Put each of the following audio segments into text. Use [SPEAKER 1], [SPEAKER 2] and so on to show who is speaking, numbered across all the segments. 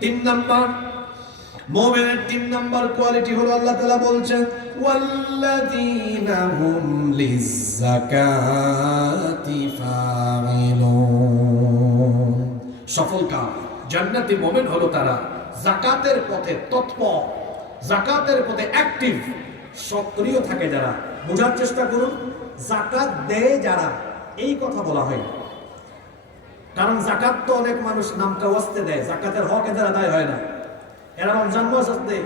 [SPEAKER 1] তিন নাম্বার। মোমেনের তিন নাম্বার কোয়ালিটি হলো আল্লাহ তালা বলছেন সফল কাম। জান্নাতি মোমেন হলো তারা জাকাতের পথে তৎপর জাকাতের পথে অ্যাক্টিভ, সক্রিয় থাকে যারা। বোঝার চেষ্টা করুন জাকাত দেয় যারা, এই কথা বলা হয়। কারণ জাকাত তো অনেক মানুষ নামটা ওয়াস্তে দেয়, জাকাতের হক এদের আদায় হয় না। এরা রমজান মাস আসতে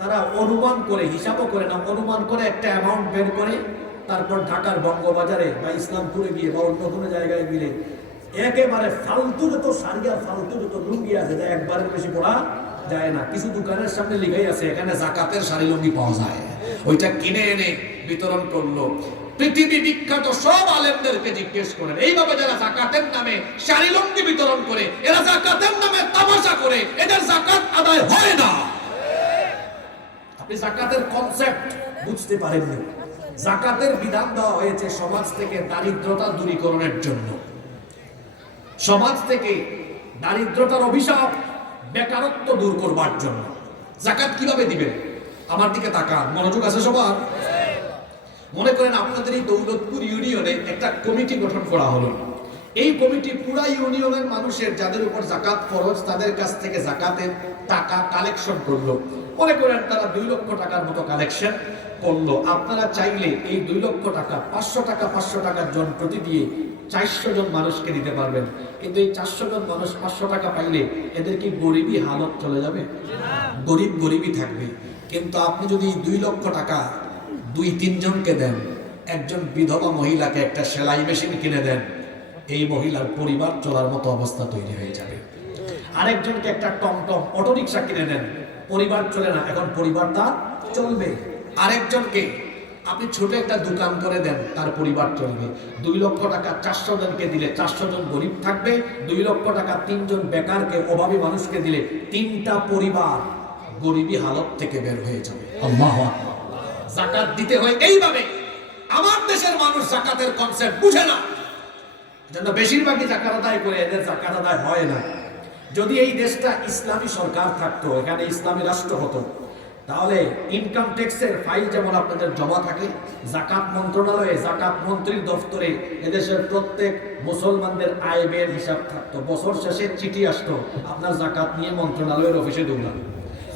[SPEAKER 1] তারা অনুমান করে, হিসাবও করে না, অনুমান করে একটা অ্যামাউন্ট বের করে, তারপর ঢাকার বঙ্গবাজারে বা ইসলামপুরে গিয়ে বা অন্য কোনো জায়গায় গিয়ে একেবারে ফালতু যত সারিয়া ফালতু যত লুঙ্গি আছে, যা একবারের বেশি পড়া যায় না। কিছু দোকানের সামনে লিখেই আছে, এখানে জাকাতের শাড়ি লুঙ্গি পাওয়া যায়। ওইটা কিনে এনে বিতরণ করল। পৃথিবী বিখ্যাত সব আলেমদেরকে জিজ্ঞেস করেন। এইভাবে যারা জাকাতের নামে শাড়ি লুঙ্গি বিতরণ করে, এরা জাকাতের নামে তামাশা করে, এদের জাকাত আদায় হয় না। আপনি জাকাতের কনসেপ্ট বুঝতে জাকাতের বিধান দেওয়া হয়েছে সমাজ থেকে দারিদ্রতা দূরীকরণের জন্য। সমাজ থেকে দারিদ্রতার অভিশাপ বেকারত্ব দূর করবার জন্য। জাকাত কীভাবে দিবেন? আমার দিকে তাকান, মনোযোগ আছে সবার? মনে করেন আপনাদের এই দৌলতপুর ইউনিয়নে একটা কমিটি গঠন করা হলো। এই কমিটি পুরা ইউনিয়নের মানুষের, যাদের উপর জাকাত ফরজ, তাদের কাছ থেকে জাকাতের টাকা কালেকশন করল। মনে করেন তারা দুই লক্ষ টাকার মতো কালেকশন করল। আপনারা চাইলে এই দুই লক্ষ টাকা, পাঁচশো টাকা, পাঁচশো টাকার জন প্রতি দিয়ে চারশো জন মানুষকে দিতে পারবেন। কিন্তু এই চারশো জন মানুষ পাঁচশো টাকা পাইলে এদের কি গরিবই হালত চলে যাবে? গরিব গরিবই থাকবে। কিন্তু আপনি যদি দুই লক্ষ টাকা দুই তিনজনকে দেন। একজন বিধবা মহিলাকে একটা সেলাই মেশিন কিনে দেন। এই মহিলার পরিবার চলার মতো অবস্থা তৈরি হয়ে যাবে। আরেকজনকে একটা টমটম অটোরিকশা কিনে দেন। পরিবার চলে না, এখন পরিবার তার চলবে। আরেকজনকে আপনি ছোট একটা দোকান করে দেন, তার পরিবার চলবে। দুই লক্ষ টাকা চারশো জনকে দিলে চারশো জন গরিব থাকবে, দুই লক্ষ টাকা তিনজন বেকারকে, অভাবী মানুষকে দিলে তিনটা পরিবার গরিবী হালত থেকে বের হয়ে যাবে। আল্লাহ জাকাত দিতে হয় এইভাবে। আমার দেশের মানুষ জাকাতের কনসেপ্ট বুঝে না। জন্য বেশিরভাগই জাকাত আদায় করে, এদের জাকাত আদায় হয় না। যদি এই দেশটা ইসলামী সরকার থাকতো, এখানে ইসলামী রাষ্ট্র হতো, তাহলে ইনকাম ট্যাক্সের ফাইল যেমন আপনাদের জমা থাকে, জাকাত মন্ত্রণালয়ে, জাকাত মন্ত্রীর দফতরে এদেশের প্রত্যেক মুসলমানদের আয় ব্যয়ের হিসাব থাকতো। বছর শেষে চিঠি আসতো, আপনার জাকাত নিয়ে মন্ত্রণালয়ের অফিসে দৌড়ান।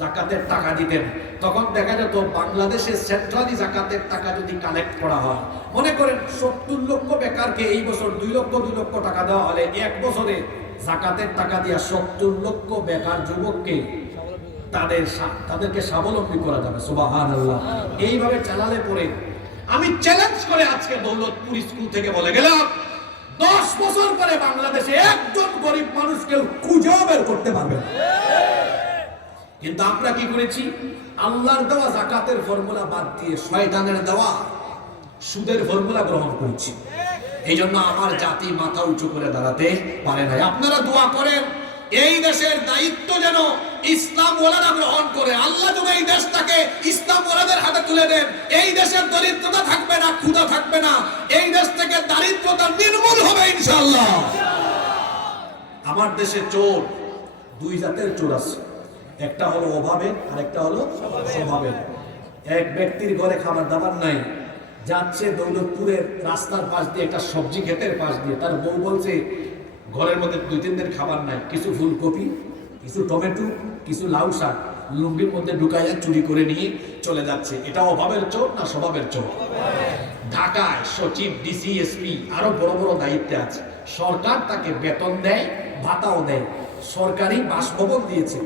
[SPEAKER 1] জাকাতের টাকা দিতেন। তখন দেখা যেত বাংলাদেশে সেন্ট্রালি জাকাতের টাকা যদি কালেক্ট করা হয়। মনে করেন সত্তর লক্ষ বেকারকে এই বছর দুই লক্ষ দুই লক্ষ টাকা দেওয়া হলে এক বছরে জাকাতের টাকা দিয়া সত্তর লক্ষ বেকার যুবককে তাদের তাদেরকে স্বাবলম্বী করা যাবে। আল্লাহ এইভাবে চালালে পরে আমি চ্যালেঞ্জ করে আজকে দৌলতপুর স্কুল থেকে বলে গেলাম, দশ বছর পরে বাংলাদেশে একজন গরিব মানুষকে খুঁজেও বের করতে পারবে না। কিন্তু আমরা কি করেছি? আল্লাহর দেওয়া জাকাতের ফর্মুলা বাদ দিয়ে শয়তানের দেওয়া সুদের ফর্মুলা গ্রহণ করেছি। এই জন্য আমার জাতি মাথা উঁচু করে দাঁড়াতে পারে নাই। আপনারা দোয়া করেন, এই দেশের দায়িত্ব যেন ইসলাম ওলারা গ্রহণ করে। আল্লাহ যেন এই দেশটাকে ইসলাম ওলাদের হাতে তুলে দেন, এই দেশের দরিদ্রতা থাকবে না, ক্ষুধা থাকবে না। এই দেশ থেকে দারিদ্রতা নির্মূল হবে ইনশাল্লাহ আমার দেশে চোর, দুই জাতের চোর আছে। একটা হলো অভাবের আর একটা হলো স্বভাবের এক ব্যক্তির ঘরে খাবার দাবার নাই, যাচ্ছে দৌলতপুরের রাস্তার পাশ দিয়ে একটা সবজি ক্ষেতের পাশ দিয়ে। তার বউ বলছে, ঘরের মধ্যে দুই, তিন দিন খাবার নাই, কিছু ফুলকপি, কিছু টমেটো, কিছু লাউ শাক, লুঙ্গির মধ্যে ঢুকাইয়া চুরি করে নিয়ে চলে যাচ্ছে। এটা অভাবের চোর না স্বভাবের চোর? ঢাকায় সচিব, ডিসি, এসপি আরও বড় বড় দায়িত্বে আছে। সরকার তাকে বেতন দেয়, ভাতাও দেয়। সরকারি বাসভবন দিয়েছে।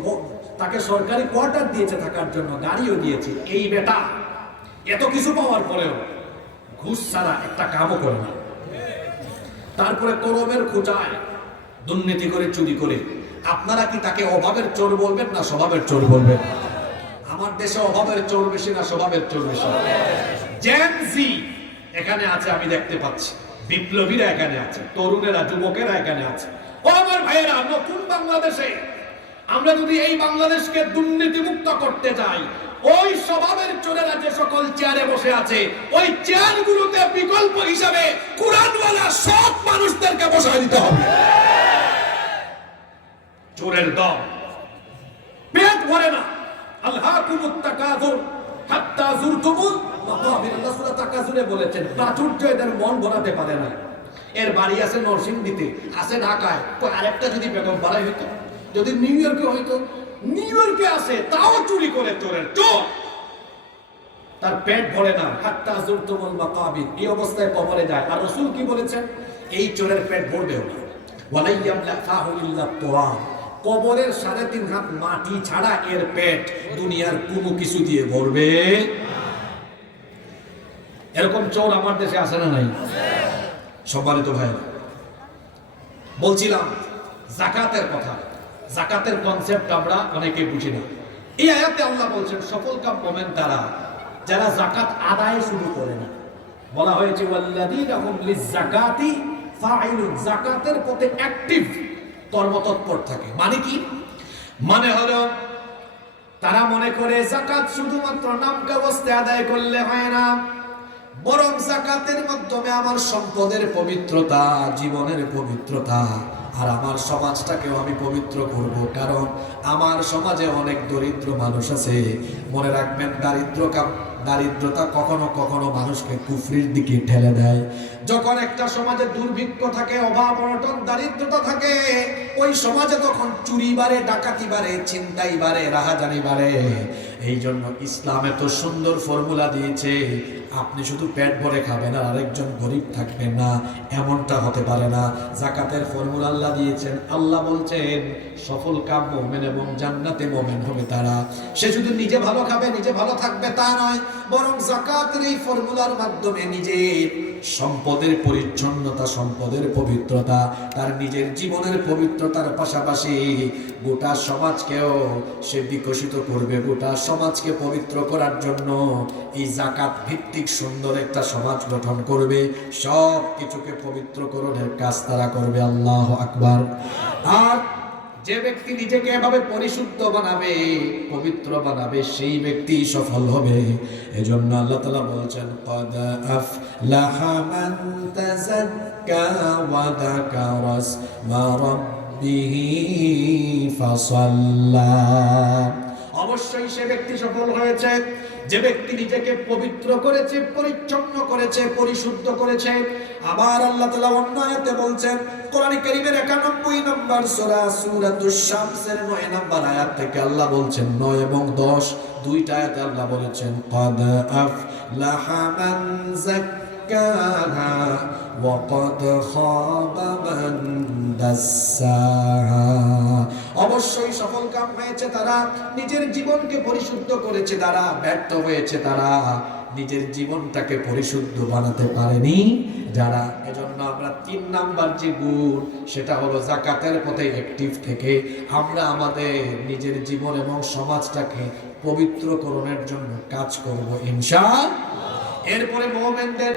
[SPEAKER 1] তাকে সরকারি কোয়ার্টার দিয়েছে থাকার জন্য, গাড়িও দিয়েছে। এই বেটা এত কিছু পাওয়ার পরেও ঘুষ ছাড়া একটা কামও করে না। তারপরে করমের খোঁচায় দুর্নীতি করে, চুরি করে। আপনারা কি তাকে অভাবের চোর বলবেন না স্বভাবের চোর বলবেন? আমার দেশে অভাবের চোর বেশি না স্বভাবের চোর বেশি। জেনজি এখানে আছে, আমি দেখতে পাচ্ছি। বিপ্লবীরা এখানে আছে, তরুণেরা, যুবকেরা এখানে আছে। ও আমার ভাইয়েরা, নতুন বাংলাদেশে আমরা যদি এই বাংলাদেশকে দুর্নীতি মুক্ত করতে চাই, ওই স্বভাবের চোরেরা যে সকল চেয়ারে বসে আছে, ওই চেয়ার চেয়ারগুলোতে বিকল্প হিসাবে কোরআনওয়ালা সব মানুষদেরকে বসায় দিতে হবে। চোরের দম ভরে না। আল্লাহ কুমুত্তাকাজুর হাত্তা জুরতুমুল আল্লাহ সূরা তাকাজুরে বলেছেন, প্রাচুর্য এদের মন ভরাতে পারে না। এর বাড়ি আছে নরসিংদীতে, আছে ঢাকায়। তো আরেকটা যদি বেগম বাড়াই হইতো? যদি নিউ ইয়র্কে হইতো নিউ ইয়র্কে আছে, তাও চুরি করে চোরের চোর তার পেট ভরে না। হাত্তা জুরতুমুল মাকাবির। এই অবস্থায় কবরে যায়। আর রাসূল কি বলেছেন? এই চোরের পেট ভরবেও না। ওয়ালাইয়াম লাফাহু ইল্লা কবরের সাড়ে তিন হাত মাটি ছাড়া এর পেট দুনিয়ার কোনো কিছু দিয়ে ভরবে এরকম চোর আমার দেশে আছে না নাই? সম্মানিত ভাই বলছিলাম, জাকাতের কথা। জাকাতের কনসেপ্ট আমরা অনেকে বুঝি না। এই আয়াতে আল্লাহ বলছেন, সকল কাম মোমেন তারা, যারা জাকাত আদায় শুরু করে না। বলা হয়েছে লিযাকাতি জাকাতের পথে অ্যাক্টিভ কর্মতৎপর থাকে। মানে কি? মানে হলো, তারা মনে করে জাকাত শুধুমাত্র নাম কাগজে আদায় করলে হয় না, বরং জাকাতের মাধ্যমে আমার সম্পদের পবিত্রতা, জীবনের পবিত্রতা আর আমার সমাজটাকেও আমি পবিত্র করব, কারণ আমার সমাজে অনেক দরিদ্র মানুষ আছে। মনে রাখবেন দারিদ্র দারিদ্রতা কখনো কখনো মানুষকে কুফরির দিকে ঠেলে দেয়। যখন একটা সমাজে দুর্ভিক্ষ থাকে, অভাব অনটন, দারিদ্রতা থাকে, ওই সমাজে তখন চুরি বাড়ে ডাকাতি বাড়ে চিন্তাই বাড়ে রাহাজানি বাড়ে এই জন্য ইসলাম এত সুন্দর ফর্মুলা দিয়েছে আপনি শুধু পেট ভরে খাবেন আর আরেকজন গরিব থাকবেন না, এমনটা হতে পারে না। জাকাতের ফর্মুলা আল্লাহ দিয়েছেন। আল্লাহ বলছেন, সফল কাম মোমেন এবং জান্নাতে মোমেন হবে তারা। সে শুধু নিজে ভালো খাবে, নিজে ভালো থাকবে, তা নয়। বরং জাকাতের এই ফর্মুলার মাধ্যমে নিজের সম্পদের পরিচ্ছন্নতা, সম্পদের পবিত্রতা, তার নিজের জীবনের পবিত্রতার পাশাপাশি গোটা সমাজকেও সে বিকশিত করবে। গোটা সমাজকে পবিত্র করার জন্য এই জাকাত ভিত্তিক সুন্দর একটা সমাজ গঠন করবে। সব কিছুকে পবিত্রকরণের কাজ তারা করবে। আল্লাহ আকবার। আর যে ব্যক্তি নিজেকে এভাবে পরিশুদ্ধ বানাবে, পবিত্র বানাবে, সেই ব্যক্তি সফল হবে। এজন্য আল্লাহ তালা বলছেন ওয়া মা রাব্বিহি ফাসাল্লা। অবশ্যই সে ব্যক্তি সফল হয়েছে। যে ব্যক্তি নিজেকে পবিত্র করেছে পরিচ্ছন্ন করেছে পরিশুদ্ধ করেছে আবার আল্লাহ তাআলা অন্য আয়াতে বলছেন কোরআন কারীমের 91 নম্বর সূরা সূরাতুশ শামসের 9 নম্বর আয়াত থেকে আল্লাহ বলছেন 9 এবং 10 দুইটা আয়াতে আল্লাহ বলেছেন قد أفلح من زكاها وقد خاب من دساها অবশ্যই সফল কাম হয়েছে তারা, নিজের জীবনকে পরিশুদ্ধ করেছে তারা, ব্যর্থ হয়েছে তারা। নিজের জীবনটাকে পরিশুদ্ধ বানাতে পারেনি যারা। এজন্য আমরা তিন নাম্বার যে গুণ, সেটা হলো জাকাতের পথে অ্যাক্টিভ থেকে। আমরা আমাদের নিজের জীবন এবং সমাজটাকে পবিত্রকরণের জন্য কাজ করব ইনশা এরপরে মোহামেনদের